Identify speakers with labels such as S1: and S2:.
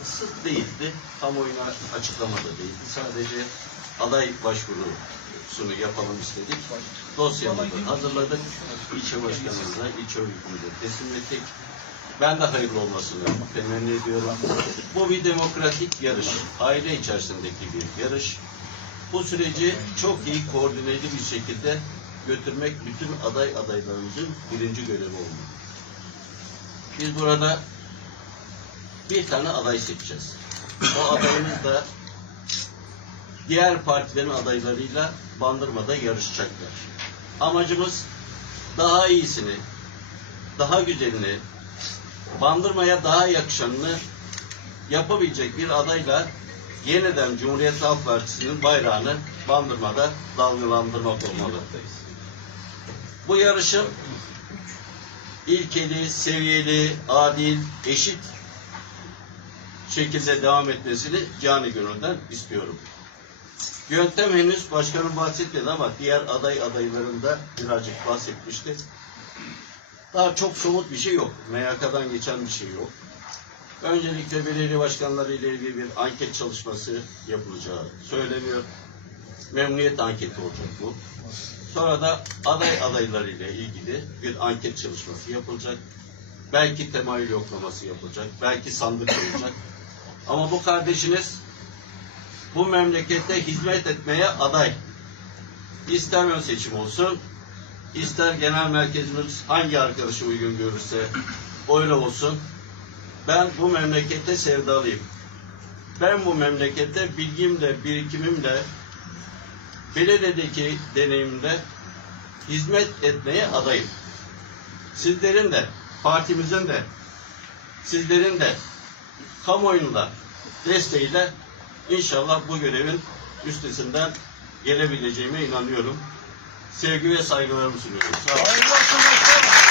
S1: toplantısı değildi. Kamuoyuna açıklama da değildi. Sadece aday başvurusunu yapalım istedik. Dosyamızı hazırladık. İlçe başkanımıza, ilçe örgütümüze teslim ettik. Ben de hayırlı olmasını temenni ediyorum. Bu bir demokratik yarış. Aile içerisindeki bir yarış. Bu süreci çok iyi koordineli bir şekilde götürmek bütün aday adaylarımızın birinci görevi olmalı. Biz burada bir tane aday seçeceğiz. O adayımız da diğer partilerin adaylarıyla Bandırma'da yarışacaklar. Amacımız daha iyisini, daha güzelini, Bandırma'ya daha yakışanını yapabilecek bir adayla yeniden Cumhuriyet Halk Partisi'nin bayrağını Bandırma'da dalgalandırmak olmalı. Bu yarışın ilkeli, seviyeli, adil, eşit şekilde devam etmesini cani gönülden istiyorum. Yöntem henüz başkanım bahsetmedi ama diğer aday adaylarında birazcık bahsetmişti. Daha çok somut bir şey yok. MYK'dan geçen bir şey yok. Öncelikle belediye başkanları ile ilgili bir anket çalışması yapılacağı söyleniyor. Memnuniyet anketi olacak bu. Sonra da aday adayları ile ilgili bir anket çalışması yapılacak. Belki temayül yoklaması yapılacak. Belki sandık olacak. Ama bu kardeşiniz bu memlekette hizmet etmeye aday. İster ön seçim olsun, ister genel merkezimiz hangi arkadaşı uygun görürse öyle olsun. Ben bu memlekete sevdalıyım. Ben bu memlekette bilgimle, birikimimle, belediyedeki deneyimle hizmet etmeye adayım. Sizlerin de, partimizin de, sizlerin de kamuoyunun da desteğiyle inşallah bu görevin üstesinden gelebileceğime inanıyorum. Sevgi ve saygılarımı sunuyorum. Sağ olun.